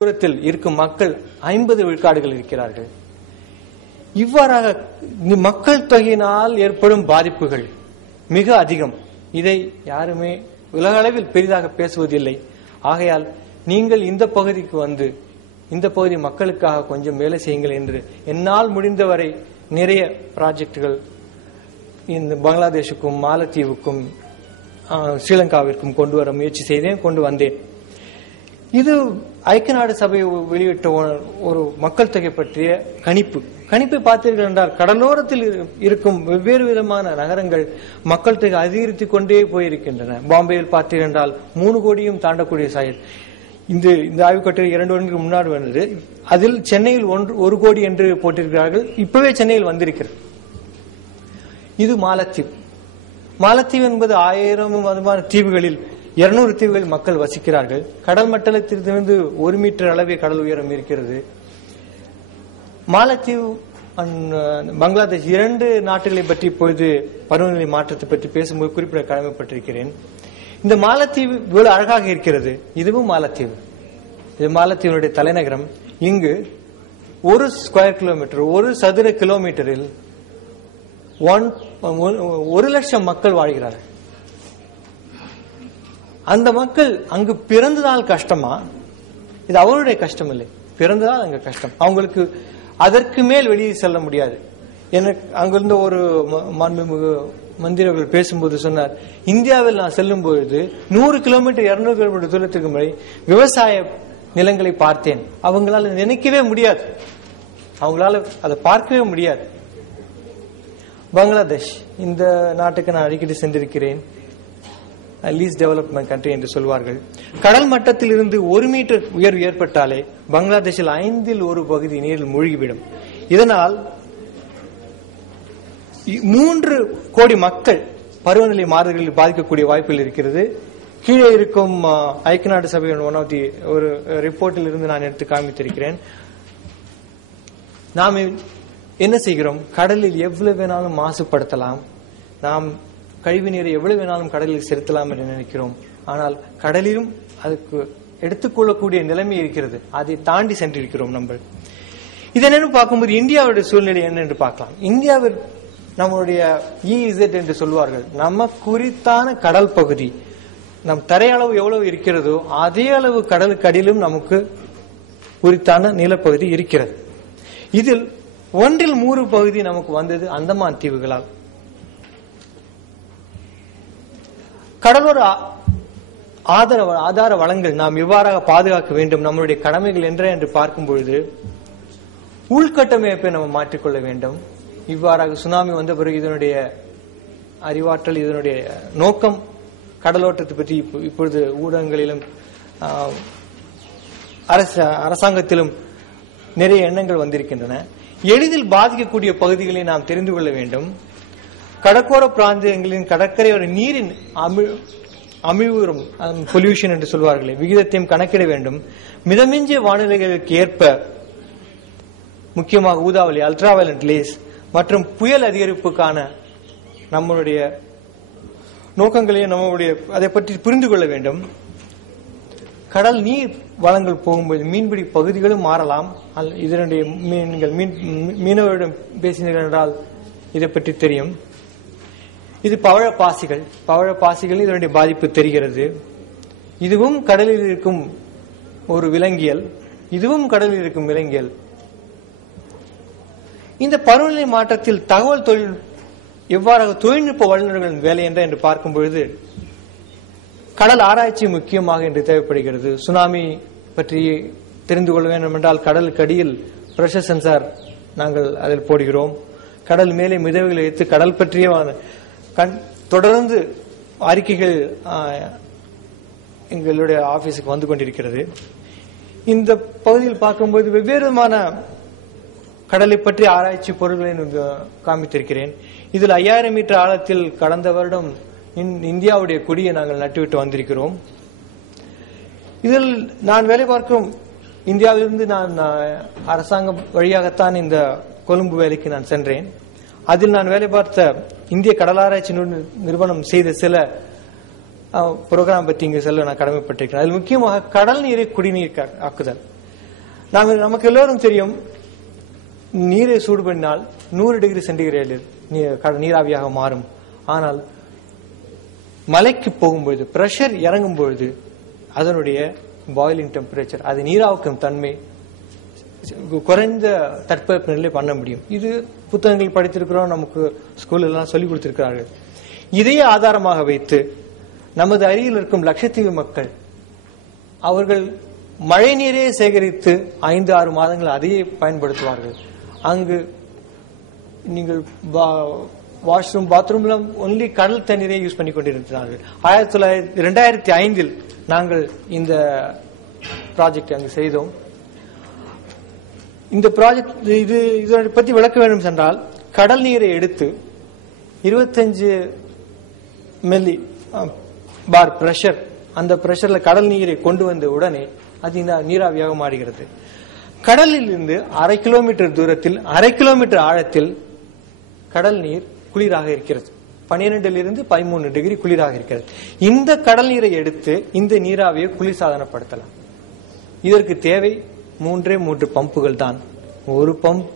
தூரத்தில் இருக்கும் மக்கள் ஐம்பது விழுக்காடுகள் இருக்கிறார்கள். இவ்வாறாக இந்த மக்கள் தொகையினால் ஏற்படும் பாதிப்புகள் மிக அதிகம். இதை யாருமே உலக அளவில் பெரிதாக பேசுவதில்லை. ஆகையால் நீங்கள் இந்த பகுதிக்கு வந்து இந்த பகுதி மக்களுக்காக கொஞ்சம் வேலை செய்யுங்கள் என்று என்னால் முடிந்தவரை நிறைய ப்ராஜெக்டுகள் இந்த பங்களாதேஷுக்கும் மாலத்தீவுக்கும் ஸ்ரீலங்காவிற்கும் கொண்டு வர முயற்சி செய்தேன் கொண்டு வந்தேன். இது ஐக்கிய நாடு சபை வெளியிட்ட ஒரு- ஒரு மக்கள் தொகை பற்றிய கணிப்பு. கணிப்பை பார்த்தீர்கள் என்றால் கடலோரத்தில் இரு- இருக்கும் வெவ்வேறு விதமான நகரங்கள் மக்கள் தொகை அதிகரித்துக் கொண்டே போயிருக்கின்றன. பாம்பேயில் பார்த்தீர்கள் என்றால் மூணு கோடியும் தாண்டக்கூடிய சாயல். இந்த இந்த ஆய்வுக்கட்டுரை இரண்டு வருடங்களுக்கு முன்னாடி வந்தது. அதில் சென்னையில் ஒன்று ஒரு கோடி என்று போட்டிருக்கிறார்கள். இப்பவே சென்னையில் வந்திருக்கிறது. இது மாலத்தீவு. மாலத்தீவு என்பது ஆயிரம் விதமான தீவுகளில் இருநூறு தீவுகளில் மக்கள் வசிக்கிறார்கள். கடல் மட்டத்திலிருந்து ஒரு மீட்டர் அளவே கடல் உயரம் இருக்கிறது. மாலத்தீவு பங்களாதேஷ் இரண்டு நாடுகளை பற்றி இப்பொழுது பருவநிலை மாற்றத்தை பற்றி பேசும்போது குறிப்பிட கடமைப்பட்டிருக்கிறேன். இந்த மாலத்தீவு இவ்வளவு அழகாக இருக்கிறது. இதுவும் மாலத்தீவு. இது மாலத்தீவனுடைய தலைநகரம். இங்கு ஒரு ஸ்கொயர் கிலோமீட்டர் ஒரு சதுர கிலோமீட்டரில் ஒன் ஒரு லட்சம் மக்கள் வாழ்கிறார்கள். அந்த மக்கள் அங்கு பிறந்ததால் கஷ்டமா? இது அவருடைய கஷ்டம் இல்லை பிறந்ததால் அங்க கஷ்டம். அவங்களுக்கு அதற்கு மேல் வெளியே செல்ல முடியாது. எனக்கு அங்கிருந்த ஒரு ம- மாண்புமிகு மந்திரர்கள் அவர்கள் பேசும்போது சொன்னார் இந்தியாவில் நான் செல்லும் பொழுது நூறு கிலோமீட்டர் இருநூறு கிலோமீட்டர் தூரத்துக்கு முறை விவசாய நிலங்களை பார்த்தேன். அவங்களால நினைக்கவே முடியாது. அவங்களால அதை பார்க்கவே முடியாது. பங்களாதேஷ் இந்த நாட்டுக்கு நான் அடிக்கடி சென்றிருக்கிறேன். லீஸ் டெவலப்மெண்ட் கண்ட்ரி என்று சொல்வார்கள். கடல் மட்டத்தில் இருந்து ஒரு மீட்டர் உயர்வு ஏற்பட்டாலே பங்களாதேஷில் ஐந்தில் ஒரு பகுதி நீரில் மூழ்கிவிடும். இதனால் இ- மூன்று கோடி மக்கள் பருவநிலை மாறுதல்களில் பாதிக்கக்கூடிய வாய்ப்புகள் இருக்கிறது. கீழே இருக்கும் ஐக்கிய நாடு சபையின் ஒன் ஆஃப் தி ஒரு ரிப்போர்ட்டில் இருந்து நான் எடுத்து காமித்திருக்கிறேன் நாம் என்ன செய்கிறோம்? கடலில் எவ்வளவு வேணாலும் மாசுபடுத்தலாம். நாம் கழிவு நீரை எவ்வளவு வேணாலும் கடலில் செலுத்தலாம் என்று நினைக்கிறோம். ஆனால் கடலிலும் அதுக்கு எடுத்துக்கொள்ளக்கூடிய நிலைமை இருக்கிறது. அதை தாண்டி சென்றிருக்கிறோம் நம்ம இதென்னு பார்க்கும்போது இந்தியாவுடைய சூழ்நிலை என்ன என்று பார்க்கலாம். இந்தியாவில் நம்மளுடைய இஇசெட் என்று சொல்வார்கள். நம்ம குறித்தான கடல் பகுதி. நம் தரையளவு எவ்வளவு இருக்கிறதோ அதே அளவு கடலுக்கு அடியிலும் நமக்கு குறித்தான நிலப்பகுதி இருக்கிறது. இதில் ஒன்றில் மூன்று பகுதி நமக்கு வந்தது அந்தமான் தீவுகளால். கடலோர ஆதரவு ஆதார ஆதார வளங்கள் நாம் எவ்வாறாக பாதுகாக்க வேண்டும். நம்மளுடைய கடமைகள் என்ற என்று பார்க்கும் பொழுது உள்கட்டமைப்பை நம்ம மாற்றிக்கொள்ள வேண்டும். இவ்வாறாக சுனாமி வந்த பிறகு இதனுடைய அறிவாற்றல் இதனுடைய நோக்கம் கடலோட்டத்தை பற்றி இப்பொழுது ஊடகங்களிலும் அரசு அரசாங்கத்திலும் நிறைய எண்ணங்கள் வந்திருக்கின்றன. எளிதில் பாதிக்கக்கூடிய பகுதிகளை நாம் தெரிந்து கொள்ள வேண்டும். கடற்கோர பிராந்தியங்களின் கடற்கரையோர நீரின் அமிழ் அமிழ்வுறும் பொல்யூஷன் என்று சொல்வார்களே விகிதத்தையும் கணக்கிட வேண்டும். மிதமிஞ்சிய வானிலைகளுக்கு ஏற்ப முக்கியமாக ஊதாவளி அல்ட்ராவயலண்ட் லேஸ் மற்றும் புயல் அதிகரிப்புக்கான நம்மளுடைய நோக்கங்களையும் நம்மளுடைய அதை பற்றி புரிந்து கொள்ள வேண்டும். கடல் நீர் வளங்கள் போகும்போது மீன்பிடி பகுதிகளும் மாறலாம். இதனுடைய மீன்கள் மீன் மீனவரிடம் பேசினீர்கள் என்றால் இதை பற்றி தெரியும். இது பவழ பாசிகள் பவழ பாசிகள் இதனுடைய பாதிப்பு தெரிகிறது. இதுவும் கடலில் இருக்கும் ஒரு விலங்கியல். இதுவும் கடலில் இருக்கும் விலங்கியல். இந்த பருவநிலை மாற்றத்தில் தகவல் தொழில் எவ்வாறாக தொழில்நுட்ப வல்லுநர்களின் வேலை என்ற என்று பார்க்கும் பொழுது கடல் ஆராய்ச்சி முக்கியமாக என்று தேவைப்படுகிறது. சுனாமி பற்றி தெரிந்து கொள்ள வேண்டும் என்றால் கடலுக்கு அடியில் பிரஷர் சென்சார் நாங்கள் அதில் போடுகிறோம். கடல் மேலே மிதவைகளை வைத்து கடல் பற்றிய தொடர்ந்து அறிக்கைகள் எங்களுடைய ஆபீஸுக்கு வந்து கொண்டிருக்கிறது. இந்த பகுதியில் பார்க்கும்போது வெவ்வேறு விதமான கடலை பற்றி ஆராய்ச்சி பொருட்களை காமித்திருக்கிறேன் இதில் ஐயாயிரம் மீட்டர் ஆழத்தில் கடந்த வருடம் இந்தியாவுடைய கொடியை நாங்கள் நட்டுவிட்டு வந்திருக்கிறோம். இதில் நான் வேலை பார்க்கும் இந்தியாவிலிருந்து நான் அரசாங்கம் வழியாகத்தான் இந்த கொழும்பு வேலைக்கு நான் சென்றேன். அதில் நான் வேலை பார்த்த இந்திய கடலாராய்ச்சி நிறுவனம் செய்த சில புரோகிராம் பற்றி இங்கு செல்ல நான் கடமைப்பட்டிருக்கிறேன். அதில் முக்கியமாக கடல் நீரை குடிநீர் ஆக்குதல். நாங்கள் நமக்கு எல்லோரும் தெரியும் நீரை சூடு பண்ணினால் நூறு டிகிரி சென்டிகிரேடில் நீ- நீராவியாக மாறும். ஆனால் மலைக்கு போகும்பொழுது பிரஷர் இறங்கும் பொழுது அதனுடைய பாயிலிங் டெம்பரேச்சர் அது நீராவுக்கும் தன்மை குறைந்த தட்பவெப்பநிலை பண்ண முடியும். இது புத்தகங்கள் படித்திருக்கிறோம் நமக்கு ஸ்கூல்ல எல்லாம் சொல்லி கொடுத்திருக்கிறார்கள். இதையே ஆதாரமாக வைத்து நமது அருகில் இருக்கும் லட்சத்தீவு மக்கள் அவர்கள் மழை நீரே சேகரித்து ஐந்து ஆறு மாதங்கள் அதையே பயன்படுத்துவார்கள். அங்கு நீங்கள் வாஷ்ரூம் பாத்ரூம்ல ஒன்லி கடல் தண்ணீரை யூஸ் பண்ணி கொண்டிருக்கிறார்கள் ஆயிரத்தி தொள்ளாயிரத்தி இரண்டாயிரத்தி ஐந்தில் நாங்கள் இந்த ப்ராஜெக்ட் அங்கு செய்தோம். இந்த ப்ராஜெக்ட் இது இதனை பத்தி விளக்க வேண்டும் சென்றால் கடல் நீரை எடுத்து இருபத்தஞ்சு மில்லி பார் பிரஷர் அந்த பிரஷர்ல கடல் நீரை கொண்டு வந்த உடனே அது இந்த நீராவியாக மாறுகிறது. கடலில் இருந்து அரை கிலோமீட்டர் தூரத்தில் அரை கிலோமீட்டர் ஆழத்தில் கடல் நீர் குளிராக இருக்கிறது. பனிரெண்டிலிருந்து பதிமூணு டிகிரி குளிராக இருக்கிறது. இந்த கடல் நீரை எடுத்து இந்த நீராவியை குளிர்சாதனப்படுத்தலாம். இதற்கு தேவை மூன்றே மூன்று பம்புகள் தான். ஒரு பம்ப்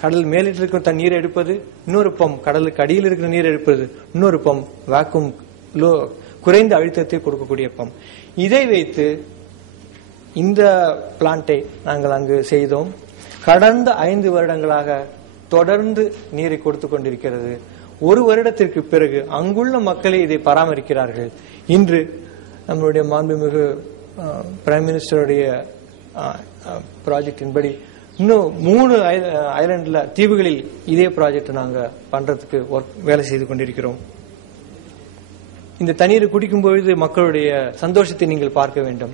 கடல் மேலிட்டு இருக்கிற தன் நீரை எடுப்பது இன்னொரு பம்ப் கடலுக்கு அடியில் இருக்கிற நீரை எடுப்பது இன்னொரு பம்ப் வேக்கும் லோ குறைந்த அழுத்தத்தை கொடுக்கக்கூடிய பம்ப். இதை வைத்து இந்த பிளான்ட்டை நாங்கள் அங்கு செய்தோம். கடந்த ஐந்து வருடங்களாக தொடர்ந்து நீரை கொடுத்து கொண்டிருக்கிறது. ஒரு வருடத்திற்கு பிறகு அங்குள்ள மக்களே இதை பராமரிக்கிறார்கள். இன்று நம்மளுடைய மாண்புமிகு பிரைம் மினிஸ்டருடைய ப்ராஜெக்டின் படி இன்னும் மூணு ஐ- ஐலண்ட்ல தீவுகளில் இதே ப்ராஜெக்ட் நாங்கள் பண்றதுக்கு ஒர்க் வேலை செய்து கொண்டிருக்கிறோம். இந்த தண்ணீரை குடிக்கும் பொழுது மக்களுடைய சந்தோஷத்தை நீங்கள் பார்க்க வேண்டும்.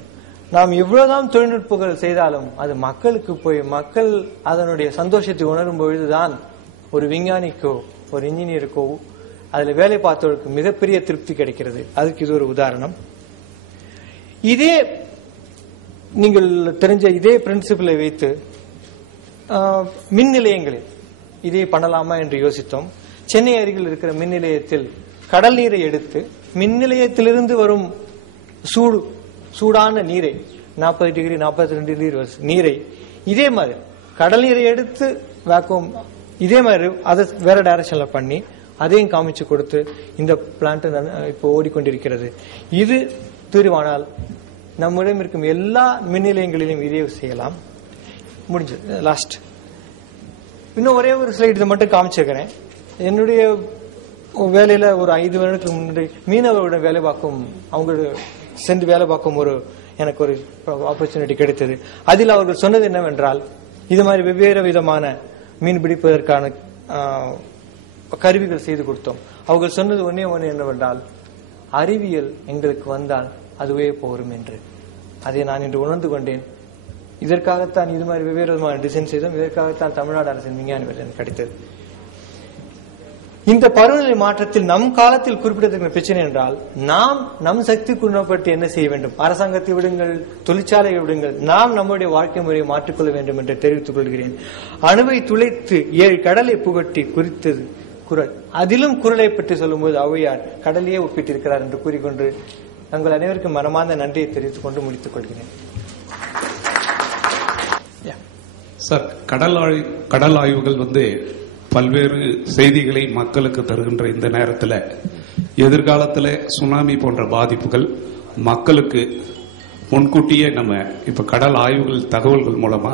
நாம் எவ்வளவுதான் தொழில்நுட்பங்கள் செய்தாலும் அது மக்களுக்கு போய் மக்கள் அதனுடைய சந்தோஷத்தை உணரும் பொழுதுதான் ஒரு விஞ்ஞானிக்கோ ஒரு இன்ஜினியருக்கோ அதில் வேலை பார்த்தவருக்கு மிகப்பெரிய திருப்தி கிடைக்கிறது. அதுக்கு இது ஒரு உதாரணம். இதே நீங்கள் தெரிஞ்ச இதே பிரின்சிபலை வைத்து மின் நிலையங்களில் இதை பண்ணலாமா என்று யோசித்தோம். சென்னை அருகில் இருக்கிற மின் நிலையத்தில் கடல் நீரை எடுத்து மின் நிலையத்திலிருந்து வரும் சூடு சூடான நீரை நாற்பது டிகிரி நாற்பத்தி ரெண்டு டிகிரி நீரை இதே மாதிரி கடல் நீரை எடுத்து வேக்கும் இதே மாதிரி அதை வேற டைரக்ஷன்ல பண்ணி அதையும் காமிச்சு கொடுத்து இந்த பிளான்ட் இப்போ ஓடிக்கொண்டிருக்கிறது. இது தீர்வானால் நம்மிடம் இருக்கும் எல்லா மின் நிலையங்களிலும் இதே செய்யலாம். முடிஞ்சது லாஸ்ட் இன்னும் ஒரே ஒரு ஸ்லைடு இதை மட்டும் காமிச்சிருக்கிறேன் என்னுடைய வேலையில ஒரு ஐந்து வருடத்துக்கு முன்னாடி மீனவர்களுடன் வேலை பார்க்கும் அவங்க சென்று வேலை பார்க்கும் ஒரு எனக்கு ஒரு ஆப்பர்ச்சுனிட்டி கிடைத்தது. அதில் அவர்கள் சொன்னது என்னவென்றால் இது மாதிரி வெவ்வேறு விதமான மீன் பிடிப்பதற்கான கருவிகள் செய்து கொடுத்தோம். அவர்கள் சொன்னது ஒன்னே ஒன்று என்னவென்றால் அறிவியல் எங்களுக்கு வந்தால் அதுவே போரும் என்று. அதை நான் இன்று உணர்ந்து கொண்டேன். இதற்காகத்தான் இது மாதிரி வெவ்வேறு விதமான டிசைன் செய்தோம். இதற்காகத்தான் தமிழ்நாடு அரசின் விஞ்ஞானி விருது கிடைத்தது. இந்த பருவநிலை மாற்றத்தில் நம் காலத்தில் குறிப்பிடத்தக்க பிரச்சனை என்றால் நாம் நம் சக்தி குணப்பட்டு என்ன செய்ய வேண்டும்? அரசாங்கத்தை விடுங்கள் தொழிற்சாலையை விடுங்கள் நாம் நம்முடைய வாழ்க்கை முறையை மாற்றிக்கொள்ள வேண்டும் என்று தெரிவித்துக் கொள்கிறேன். அணுவை துளைத்து ஏழு கடலை புகட்டி குறித்தது குரல் அதிலும் குரலை பற்றி சொல்லும்போது ஔவையார் கடலையே ஒப்பிட்டிருக்கிறார் என்று கூறிக்கொண்டு உங்கள் அனைவருக்கும் மனமார்ந்த நன்றியை தெரிவித்துக் கொண்டு முடித்துக் கொள்கிறேன். சார் கடல் ஆய்வு கடல் ஆய்வுகள் வந்து பல்வேறு செய்திகளை மக்களுக்கு தருகின்ற இந்த நேரத்தில் எதிர்காலத்தில் சுனாமி போன்ற பாதிப்புகள் மக்களுக்கு முன்கூட்டியே நம்ம இப்ப கடல் ஆய்வுகள் தகவல்கள் மூலமா